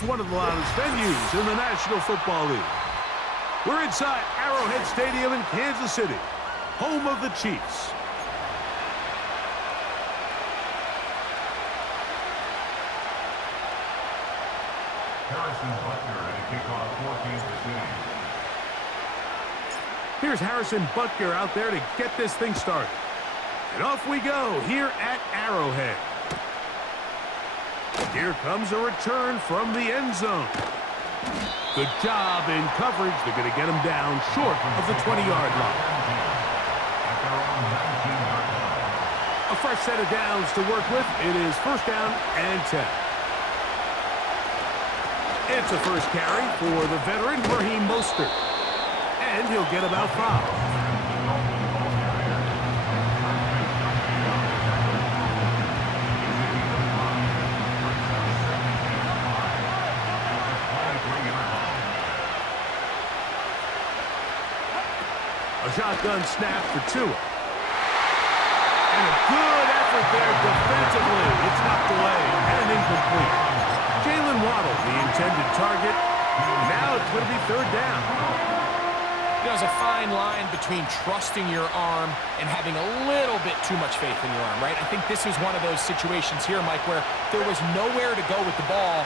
It's one of the loudest venues in the National Football League. We're inside Arrowhead Stadium in Kansas City, home of the Chiefs. Here's Harrison Butker out there to get this thing started. And off we go here at Arrowhead. Here comes a return from the end zone. Good job in coverage. They're going to get him down short of the 20-yard line. A fresh set of downs to work with. It is first down and 10. It's a first carry for the veteran Raheem Mostert. And he'll get about 5. A shotgun snap for Tua. And a good effort there defensively. It's knocked away and incomplete. Jalen Waddle, the intended target. Now it's going to be third down. There's a fine line between trusting your arm and having a little bit too much faith in your arm, right? I think this is one of those situations here, Mike, where there was nowhere to go with the ball.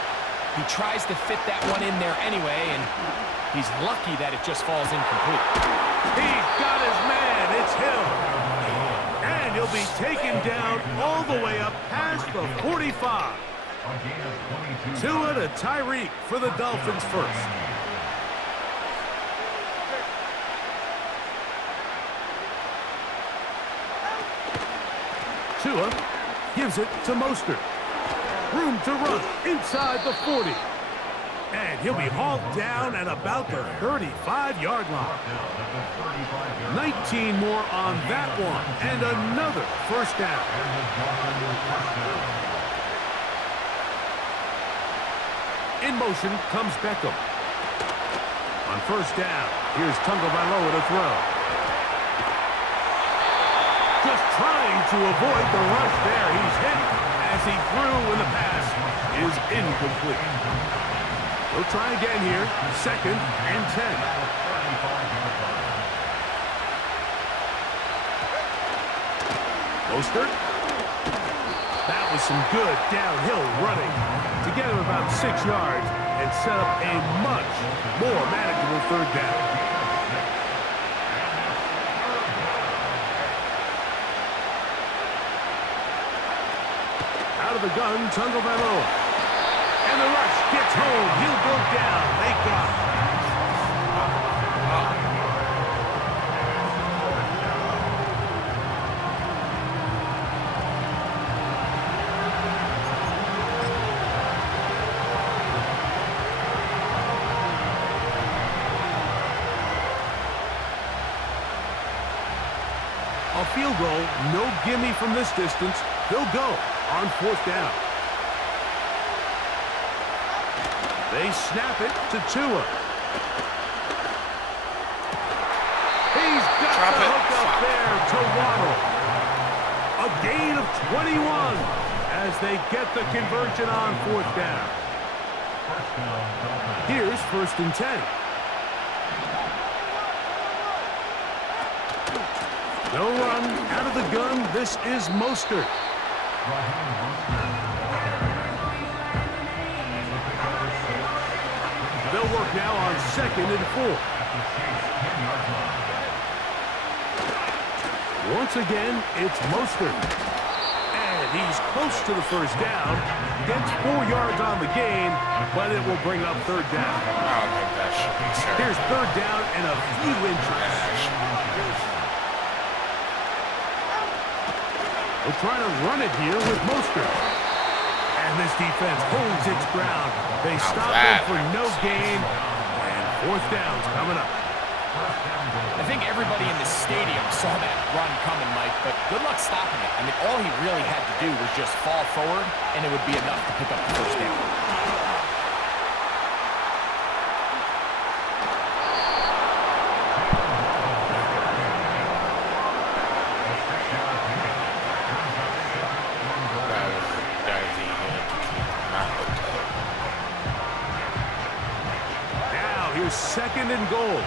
He tries to fit that one in there anyway, and he's lucky that it just falls incomplete. He's got his man. It's Hill. And he'll be taken down all the way up past the 45. Tua to Tyreek for the Dolphins first. Tua gives it to Mostert. Room to run inside the 40. And he'll be hauled down at about the 35-yard line. 19 more on that one. And another first down. In motion comes Beckham. On first down, here's Tagovailoa to throw. Just trying to avoid the rush there. He's hit as he threw, and the pass is incomplete. We'll try again here. Second and 10. Mostert. That was some good downhill running to get him about 6 yards and set up a much more manageable third down. Out of the gun, Tagovailoa. And the rush gets home. He'll go down. They got it. A field goal, no gimme from this distance. They'll go on fourth down. They snap it to Tua. He's got the hook up there to Waddle. A gain of 21 as they get the conversion on fourth down. Here's first and 10. No run out of the gun. This is Mostert. They'll work now on second and 4. Once again, it's Mostert. And he's close to the first down. Gets 4 yards on the gain, but it will bring up third down. Here's third down and a few inches. We'll try to run it here with Mostert. And this defense holds its ground. They stop it for no gain. And fourth down's coming up. I think everybody in the stadium saw that run coming, Mike, but good luck stopping it. I mean, all he really had to do was just fall forward, and it would be enough to pick up the first down. second and goal.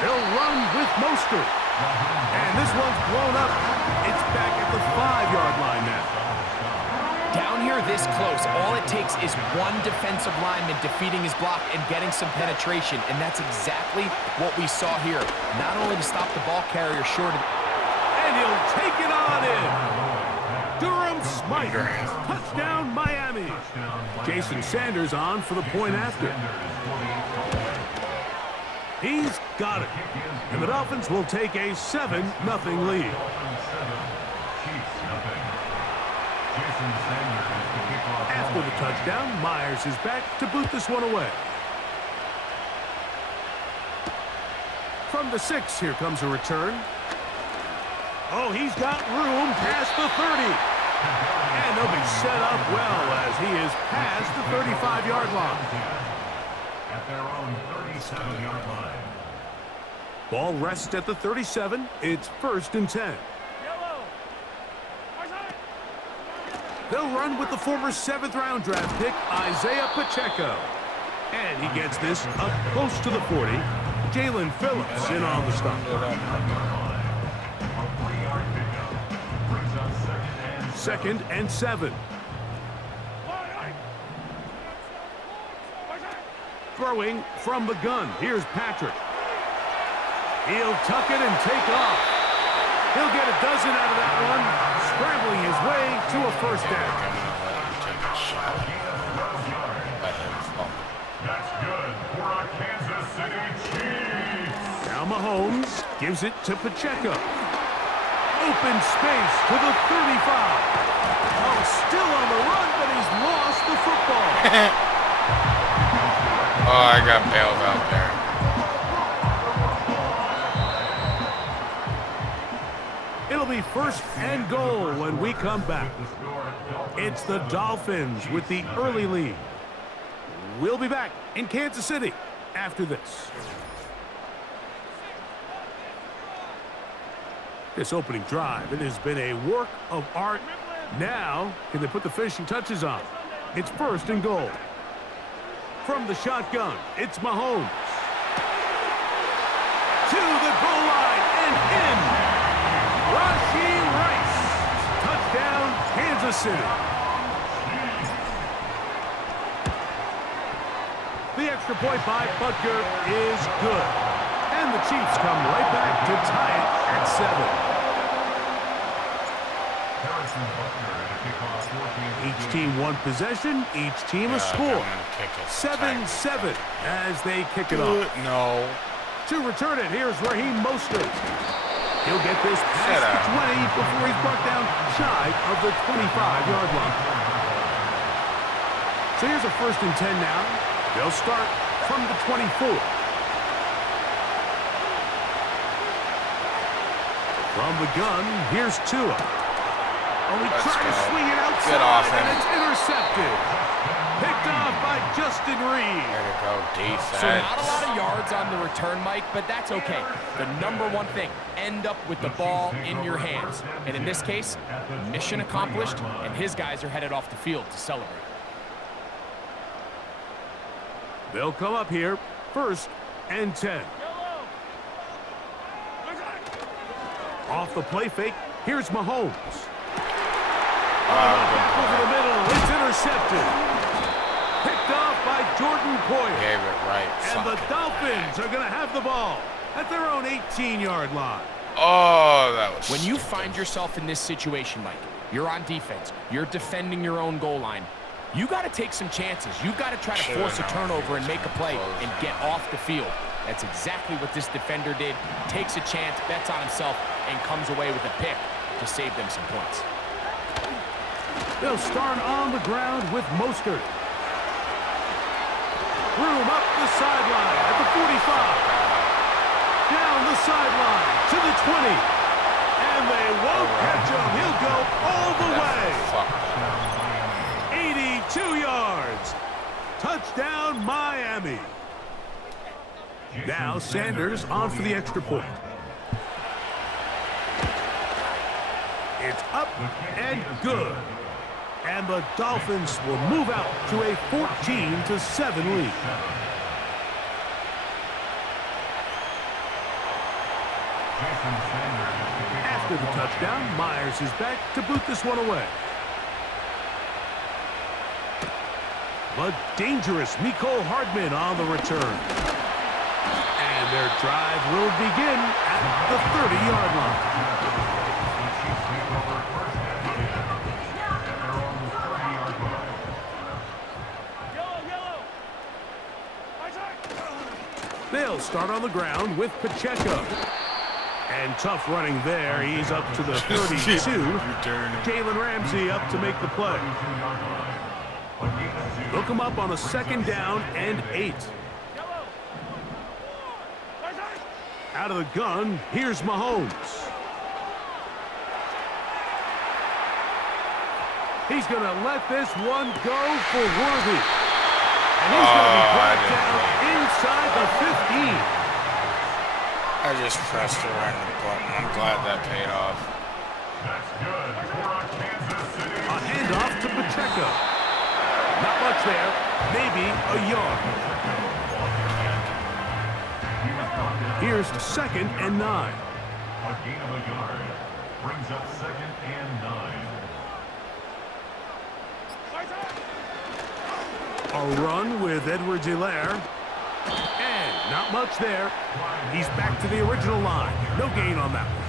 He'll run with Mostert. And this one's blown up. It's back at the 5-yard line now. Down here this close, all it takes is one defensive lineman defeating his block and getting some penetration, and that's exactly what we saw here. Not only to stop the ball carrier short of... And he'll take it on in. Durham Smiter. Touchdown, Miami. Jason Sanders on for the point after. He's got it. And the Dolphins will take a 7-0 lead. After the touchdown, Myers is back to boot this one away. From the 6, here comes a return. Oh, he's got room past the 30. And they'll be set up well as he is past the 35-yard line. At their own 37-yard line. Ball rests at the 37. It's 1st and 10. They'll run with the former 7th-round draft pick, Isaiah Pacheco. And he gets this up close to the 40. Jalen Phillips in on the stop. 2nd and 7. Throwing from the gun. Here's Patrick. He'll tuck it and take off. He'll get a dozen out of that one, scrambling his way to a first down. That's good for a Kansas City Chiefs. Now Mahomes gives it to Pacheco. Open space to the 35. Oh, still on the run, but he's lost the football. Oh, I got bailed out there. It'll be 1st and goal when we come back. It's the Dolphins with the early lead. We'll be back in Kansas City after this. This opening drive, it has been a work of art. Now, can they put the finishing touches on? It's 1st and goal. From the shotgun, it's Mahomes. To the goal line and in. Rashee Rice. Touchdown, Kansas City. The extra point by Butker is good. And the Chiefs come right back to tie it at 7. Each team one possession, each team a score. 7-7 as they kick it off. No. To return it, here's Raheem Mostert. He'll get this past the 20 before he's brought down shy of the 25-yard line. So here's a 1st and 10 now. They'll start from the 24. From the gun, here's Tua. Oh, he tried to swing it outside, and it's intercepted. Picked off by Justin Reed. There to go, defense. So not a lot of yards on the return, Mike, but that's okay. The number one thing, end up with the ball in your hands. And in this case, mission accomplished, and his guys are headed off the field to celebrate. They'll come up here, 1st and 10. Off the play fake, here's Mahomes. Over the middle, it's intercepted. Picked off by Jordan Poyer. Gave it right. And the Dolphins are going to have the ball at their own 18-yard line. Oh, that was... When you find yourself in this situation, Mike, you're on defense, you're defending your own goal line, you got to take some chances. You got to try to force a turnover and make a play and get off the field. That's exactly what this defender did. Takes a chance, bets on himself, and comes away with a pick to save them some points. They'll start on the ground with Mostert. Room up the sideline at the 45. Down the sideline to the 20. And they won't catch him. He'll go all the way. 82 yards. Touchdown, Miami. Now Sanders on for the extra point. It's up and good. And the Dolphins will move out to a 14-7 lead. After the touchdown, Myers is back to boot this one away. The dangerous Mecole Hardman on the return. And their drive will begin at the 30-yard line. They'll start on the ground with Pacheco. And tough running there. He's up to the 32. Jalen Ramsey up to make the play. They'll come up on a 2nd down and 8. Out of the gun, here's Mahomes. He's going to let this one go for Worthy. And he's going to be brought down inside the 15. I just pressed the random button. I'm glad that paid off. That's good for Kansas City. A handoff to Pacheco. Not much there. Maybe a yard. Here's 2nd and 9. A gain of a yard brings up 2nd and 9. A run with Edwards-Helaire. And not much there. He's back to the original line. No gain on that one.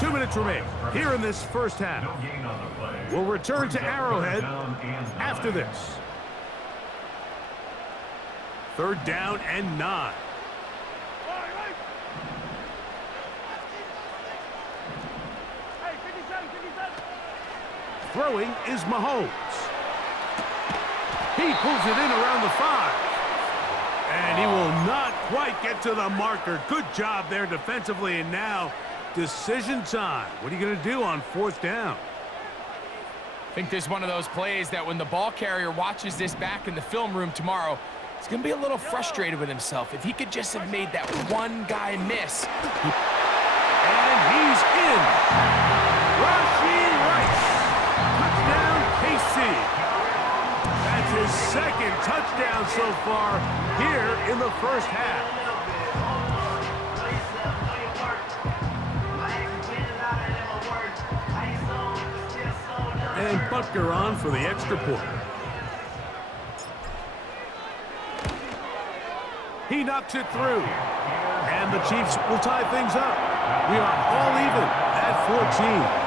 2 minutes remain here in this first half. We'll return to Arrowhead after this. 3rd down and 9. Throwing is Mahomes. He pulls it in around the 5. And he will not quite get to the marker. Good job there defensively. And now, decision time. What are you going to do on 4th down? I think this is one of those plays that when the ball carrier watches this back in the film room tomorrow, he's going to be a little frustrated with himself. If he could just have made that one guy miss. And he's in. Rashee Rice. Touchdown, KC. That's his 2nd touchdown so far here in the first half. And Butker on for the extra point. He knocks it through. And the Chiefs will tie things up. We are all even at 14.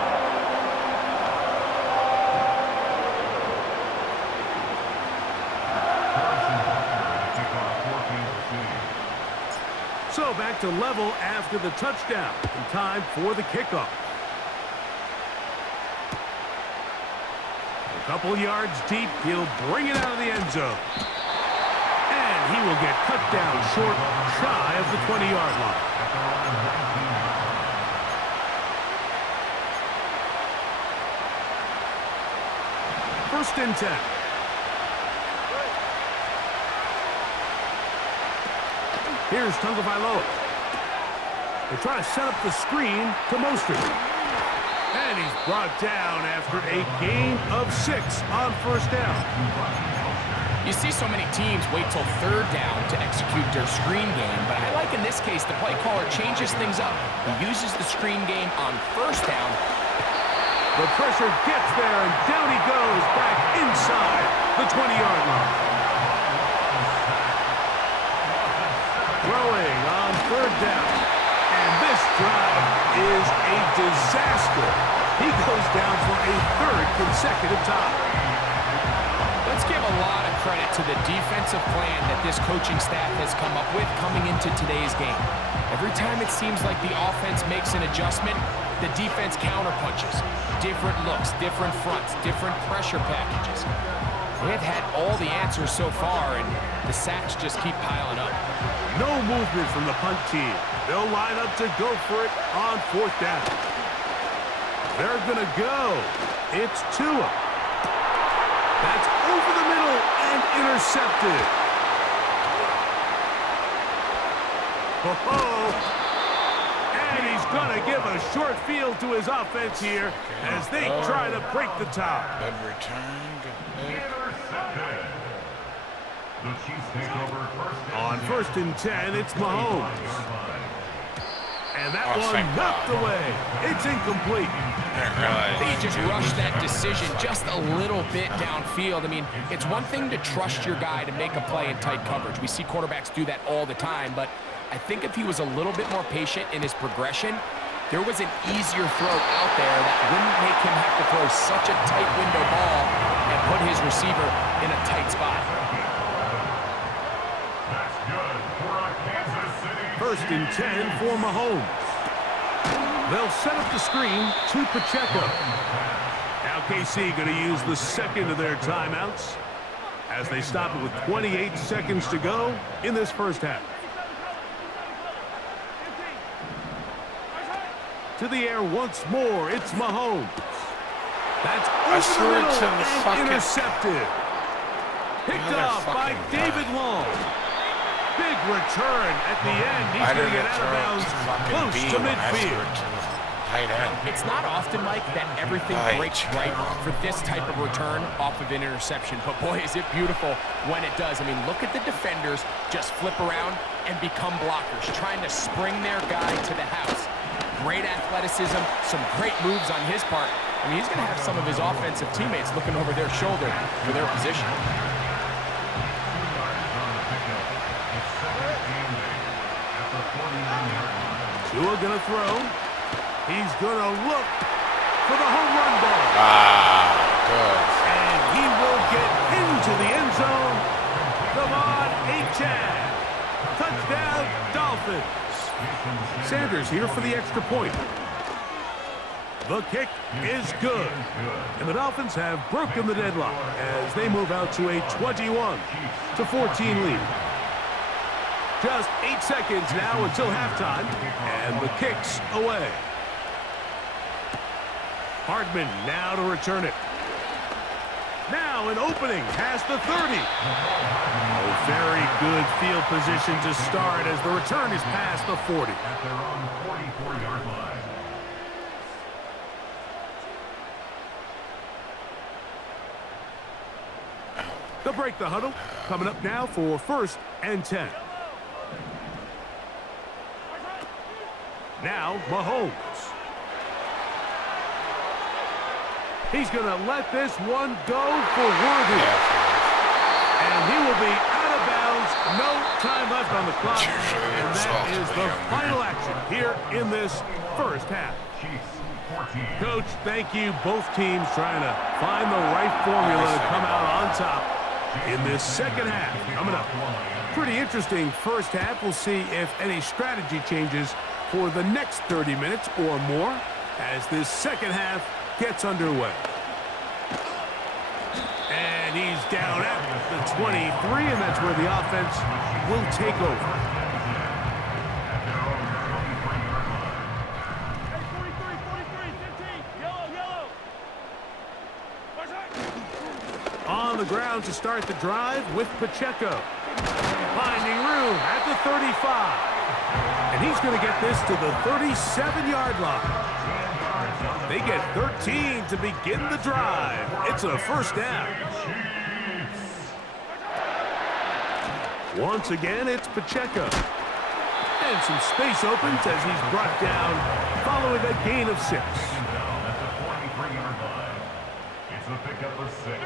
So back to level after the touchdown. And time for the kickoff. A couple yards deep. He'll bring it out of the end zone. And he will get cut down short, shy of the 20-yard line. First and 10. Here's Tagovailoa. They try to set up the screen to Mostert. And he's brought down after a gain of 6 on 1st down. You see so many teams wait till 3rd down to execute their screen game, but I like in this case the play caller changes things up. He uses the screen game on 1st down. The pressure gets there, and down he goes back inside the 20-yard line. Throwing on 3rd down. And this drive is a disaster. He goes down for a 3rd consecutive time. Let's give a lot of credit to the defensive plan that this coaching staff has come up with coming into today's game. Every time it seems like the offense makes an adjustment, the defense counterpunches. Different looks, different fronts, different pressure packages. They've had all the answers so far, and the sacks just keep piling up. No movement from the punt team. They'll line up to go for it on 4th down. They're going to go. It's Tua. That's over the middle and intercepted. And And he's going to give a short field to his offense here as they try to break the tie. Good return. Good pick. Intercepted. The Chiefs take over first. On 1st and 10, it's Mahomes. And that Oh, one thank knocked God. away. It's incomplete. I didn't realize. They just rushed that decision just a little bit downfield. I mean, it's one thing to trust your guy to make a play in tight coverage. We see quarterbacks do that all the time, but I think if he was a little bit more patient in his progression, there was an easier throw out there that wouldn't make him have to throw such a tight window ball and put his receiver in a tight spot. That's good for a Kansas City. 1st and 10 for Mahomes. They'll set up the screen to Pacheco. Now KC going to use the second of their timeouts as they stop it with 28 seconds to go in this first half. To the air once more, it's Mahomes. That's over the threw it middle to the and fucking- intercepted. Picked off by Motherfucking David God. Long. Big return at the end. He's Why going did to get it out throw of it bounds to fucking close B to when I threw midfield. it to the tight end? It's not often, Mike, that everything Right. breaks right for this type of return off of an interception. But boy, is it beautiful when it does. I mean, look at the defenders just flip around and become blockers, trying to spring their guy to the house. Great athleticism, some great moves on his part. I mean, he's going to have some of his offensive teammates looking over their shoulder for their position. Tua going to throw. He's going to look for the home run ball. Good. And he will get into the end zone. Come on, Achad. Touchdown, Dolphins. Sanders here for the extra point. The kick is good. And the Dolphins have broken the deadlock as they move out to a 21-14 lead. Just 8 seconds now until halftime, and the kick's away. Hardman now to return it. Now an opening past the 30. Oh, very good field position to start as the return is past the 40. At their own 44-yard line. They'll break the huddle. Coming up now for 1st and 10. Now Mahomes. He's going to let this one go for Worthy. And he will be out of bounds. No time left on the clock. And that is the final action here in this first half. Chiefs 14. Coach, thank you. Both teams trying to find the right formula to come out on top in this second half. Coming up. Pretty interesting first half. We'll see if any strategy changes for the next 30 minutes or more as this second half gets underway. And he's down at the 23, and that's where the offense will take over. On the ground to start the drive with Pacheco. Finding room at the 35. And he's going to get this to the 37-yard line. They get 13 to begin the drive. It's a first down. Once again, it's Pacheco. And some space opens as he's brought down following a gain of 6. At the 43-yard line. It's a pickup of 6.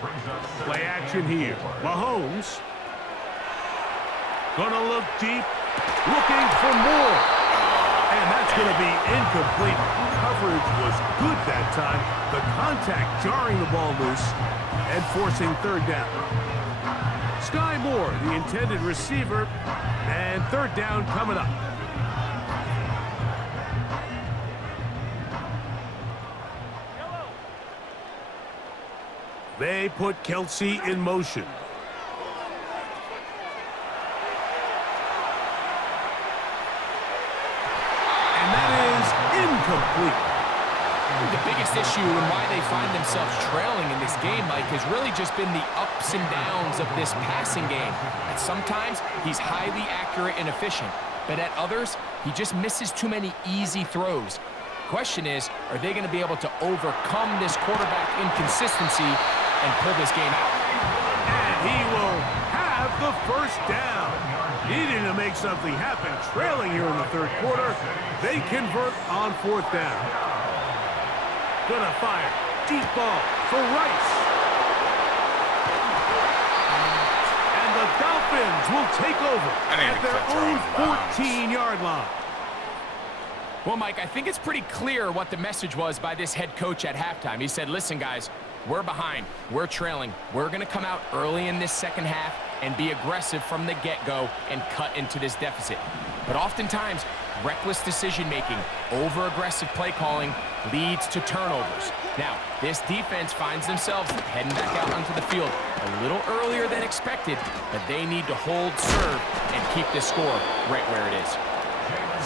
Brings up Play action here. Mahomes. Gonna look deep. Looking for more. And that's going to be incomplete. Coverage was good that time. The contact jarring the ball loose and forcing third down. Sky Moore, the intended receiver, and third down coming up. They put Kelsey in motion. Incomplete. The biggest issue and why they find themselves trailing in this game, Mike, has really just been the ups and downs of this passing game. And sometimes he's highly accurate and efficient. but at others, he just misses too many easy throws. Question is, are they going to be able to overcome this quarterback inconsistency and pull this game out? And he will have the first down. Needing to make something happen, trailing here in the third quarter. They convert on fourth down. Gonna fire. Deep ball for Rice. And the Dolphins will take over at their own 14-yard line. Well, Mike, I think it's pretty clear what the message was by this head coach at halftime. He said, listen, guys, we're behind. We're trailing. We're going to come out early in this second half and be aggressive from the get-go and cut into this deficit. But oftentimes, reckless decision-making, over-aggressive play calling leads to turnovers. Now, this defense finds themselves heading back out onto the field a little earlier than expected, but they need to hold serve and keep this score right where it is.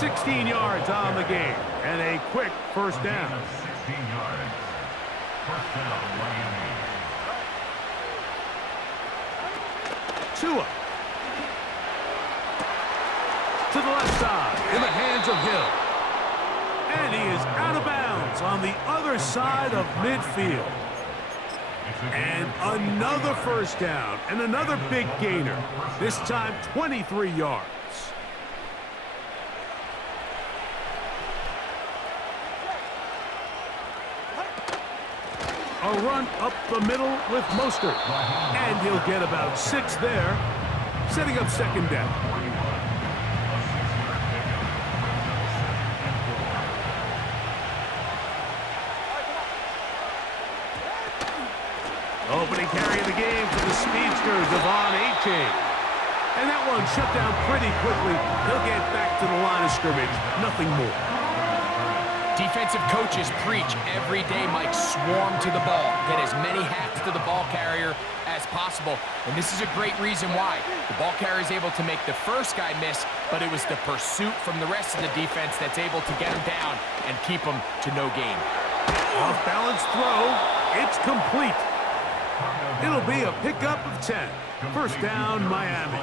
16 yards on the game, and a quick first down. 16 yards. First down, Miami. Tua. To the left side, in the hands of Hill. And he is out of bounds on the other side of midfield. And another first down, and another big gainer. This time, 23 yards. A run up the middle with Mostert. And he'll get about 6 there, setting up second down. Opening carry of the game for the speedster, Devon Achane. And that one shut down pretty quickly. He'll get back to the line of scrimmage. Nothing more. Defensive coaches preach every day, Mike, swarm to the ball. Get as many hats to the ball carrier as possible. And this is a great reason why. The ball carrier is able to make the first guy miss, but it was the pursuit from the rest of the defense that's able to get him down and keep him to no gain. Off-balance throw. It's complete. It'll be a pickup of 10. First down, Miami.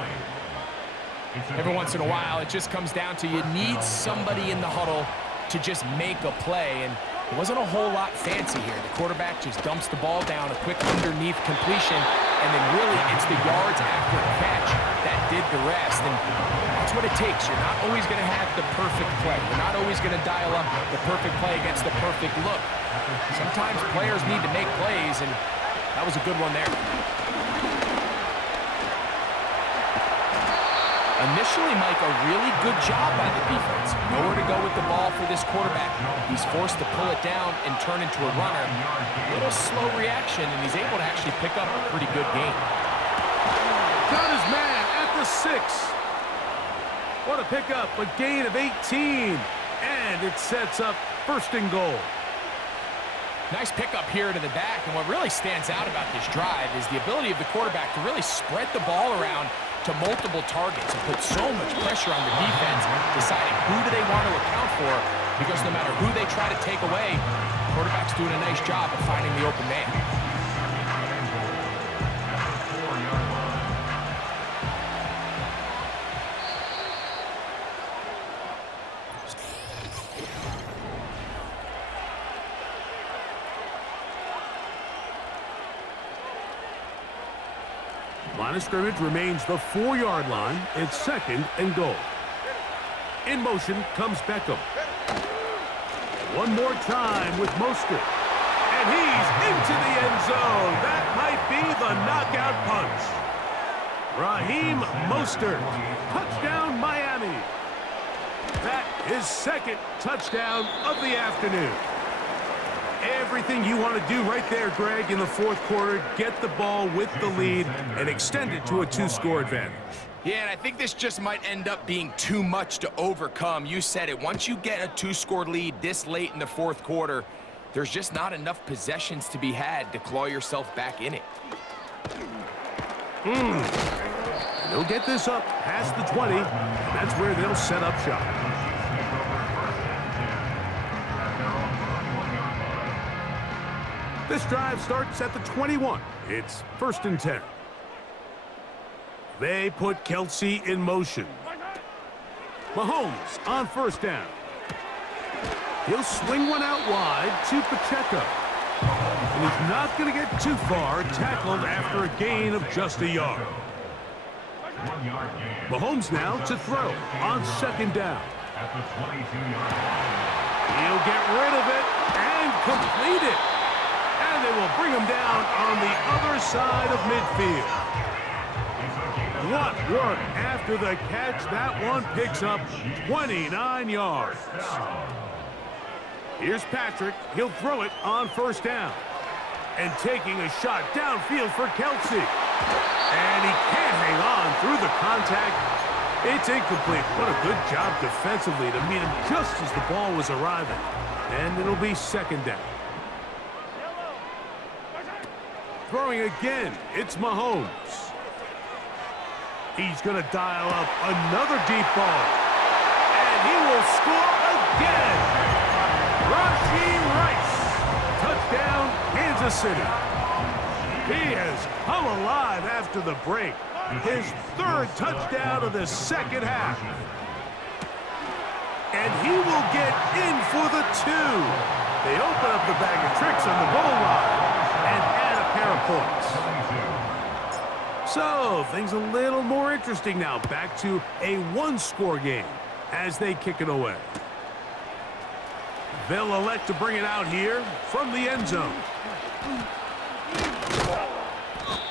Every once in a while, it just comes down to you need somebody in the huddle to just make a play, and it wasn't a whole lot fancy here. The quarterback just dumps the ball down, a quick underneath completion, and then really it's the yards after the catch that did the rest, and that's what it takes. You're not always going to have the perfect play. You're not always going to dial up the perfect play against the perfect look. Sometimes players need to make plays, and that was a good one there. Initially, Mike, a really good job by the defense. Nowhere to go with the ball for this quarterback. He's forced to pull it down and turn into a runner. A little slow reaction, and he's able to actually pick up a pretty good gain. Got his man at the 6. What a pickup, a gain of 18. And it sets up first and goal. Nice pickup here to the back, and what really stands out about this drive is the ability of the quarterback to really spread the ball around to multiple targets and put so much pressure on the defense, deciding who do they want to account for, because no matter who they try to take away, the quarterback's doing a nice job of finding the open man. Line of scrimmage remains the 4-yard line. It's second and goal. In motion comes Beckham. One more time with Mostert. And he's into the end zone. That might be the knockout punch. Raheem Mostert. Touchdown, Miami. That is second touchdown of the afternoon. Everything you want to do right there, Greg, in the fourth quarter. Get the ball with the lead and extend it to a 2-score advantage. Yeah, and I think this just might end up being too much to overcome. You said it. Once you get a 2-score lead this late in the fourth quarter, there's just not enough possessions to be had to claw yourself back in it. They'll get this up past the 20. That's where they'll set up shop. This drive starts at the 21. It's first and 10. They put Kelsey in motion. Mahomes on first down. He'll swing one out wide to Pacheco. And he's not going to get too far, tackled after a gain of just a yard. 1 yard gain. Mahomes now to throw on second down. At the 22-yard line. He'll get rid of it and complete it. And they will bring him down on the other side of midfield. What work after the catch. That one picks up 29 yards. Here's Patrick. He'll throw it on first down. And taking a shot downfield for Kelsey. And he can't hang on through the contact. It's incomplete. What a good job defensively to meet him just as the ball was arriving. And it'll be second down. Throwing again, it's Mahomes. He's going to dial up another deep ball. And he will score again. Rashee Rice. Touchdown, Kansas City. He has come alive after the break. His third touchdown of the second half. And he will get in for the two. They open up the bag of tricks on the goal line and add a pair of points. So, things a little more interesting now. Back to a one-score game as they kick it away. They'll elect to bring it out here from the end zone.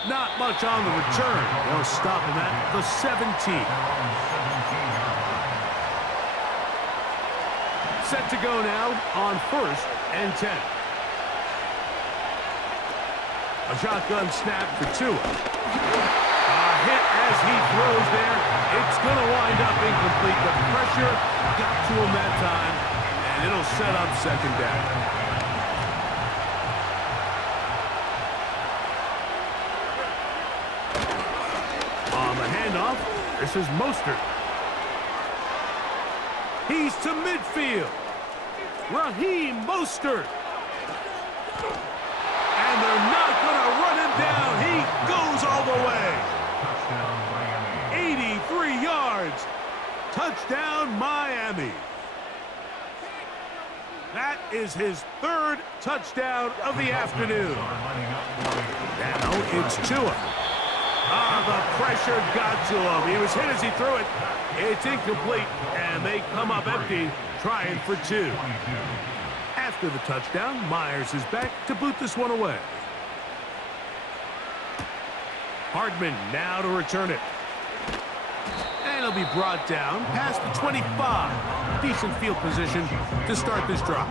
Not much on the return. They'll stop him at the 17. Set to go now on first and 10. A shotgun snap for Tua. A hit as he throws there. It's going to wind up incomplete. The pressure got to him that time, and it'll set up second down. On the handoff, this is Mostert. He's to midfield. Raheem Mostert. And they're not going to run him down. He goes all the way. 83 yards. Touchdown, Miami. That is his third touchdown of the afternoon. Now it's Tua. The pressure got to him. He was hit as he threw it. It's incomplete, and they come up empty, trying for two. After the touchdown, Myers is back to boot this one away. Hardman now to return it. And he'll be brought down past the 25. Decent field position to start this drive.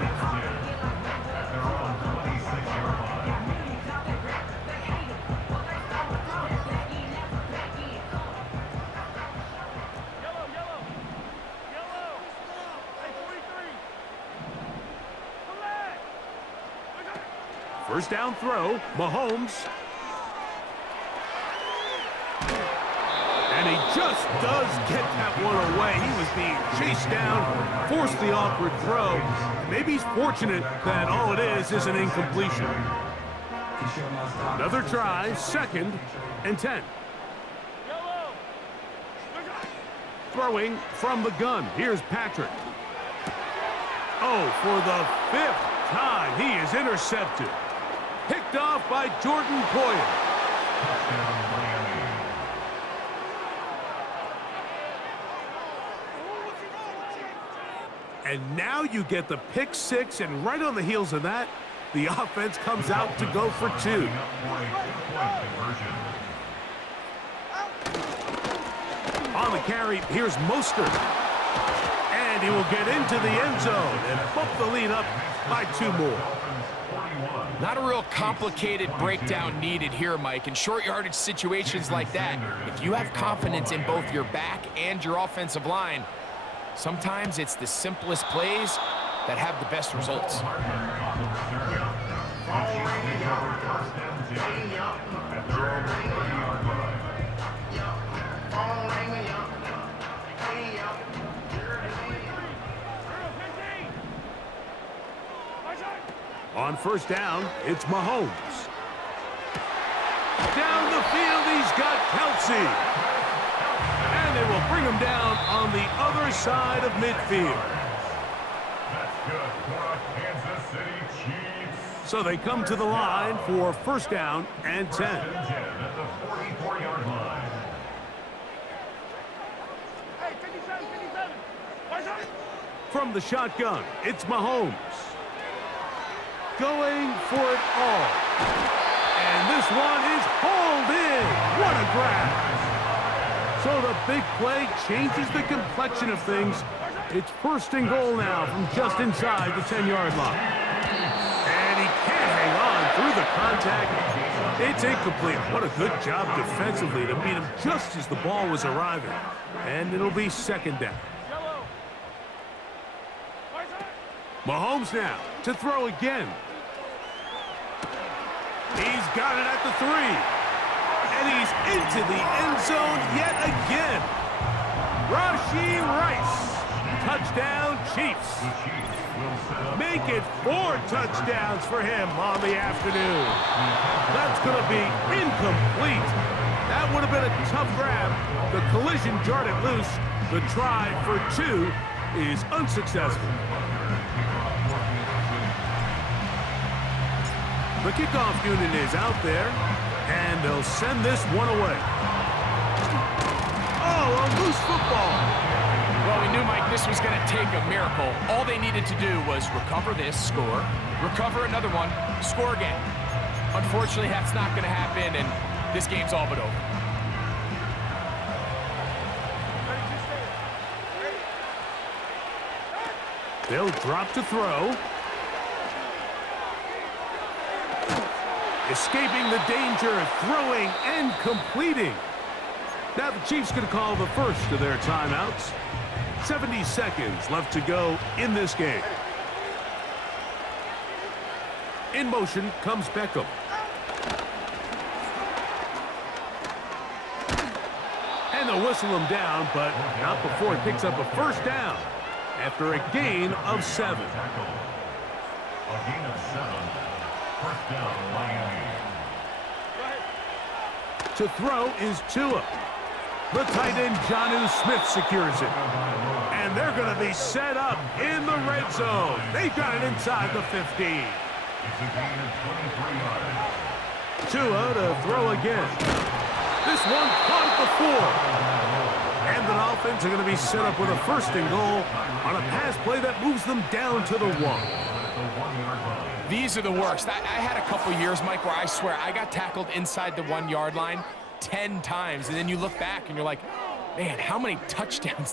First down throw, Mahomes. And he just does get that one away. He was being chased down, forced the awkward throw. Maybe he's fortunate that all it is an incompletion. Another try, second and 10. Throwing from the gun. Here's Patrick. Oh, for the 5th time, he is intercepted. Picked off by Jordan Poyer. And now you get the pick six, and right on the heels of that, the offense comes out to go for two. On the carry, here's Mostert. And he will get into the end zone and bump the lead up by 2 more. Not a real complicated breakdown needed here, Mike. In short yardage situations like that, if you have confidence in both your back and your offensive line, sometimes it's the simplest plays that have the best results. On first down, it's Mahomes. Down the field, he's got Kelsey. And they will bring bring him down on the other side of midfield. That's good for our Kansas City Chiefs. So they come to the line for first down and 10. First and 10 at the 44-yard line. From the shotgun, it's Mahomes. Going for it all. And this one is hauled in. What a grab. So the big play changes the complexion of things. It's first and goal now from just inside the 10-yard line. And he can't hang on through the contact. It's incomplete. What a good job defensively to beat him just as the ball was arriving. And it'll be second down. Mahomes now to throw again. He's got it at the 3. And he's into the end zone yet again. Rashee Rice. Touchdown, Chiefs. Make it 4 touchdowns for him on the afternoon. That's going to be incomplete. That would have been a tough grab. The collision jarred it loose. The try for 2 is unsuccessful. The kickoff unit is out there, and they'll send this one away. Oh, a loose football. Well, we knew, Mike, this was going to take a miracle. All they needed to do was recover this, score, recover another one, score again. Unfortunately, that's not going to happen, and this game's all but over. They'll drop to throw. Escaping the danger, throwing and completing. Now the Chiefs going to call the first of their timeouts. 70 seconds left to go in this game. In motion comes Beckham. And they'll whistle him down, but not before he picks up a first down after a gain of 7. A gain of 7. First down, Miami. To throw is Tua. The tight end, Jonnu Smith, secures it. And they're going to be set up in the red zone. They've got it inside the 15. It's a gain of 23 yards. Tua to throw again. This one caught at the 4. And the Dolphins are going to be set up with a first and goal on a pass play that moves them down to the 1. These are the worst. I had a couple years, Mike, where I swear I got tackled inside the 1-yard line 10 times, and then you look back and you're like, man, how many touchdowns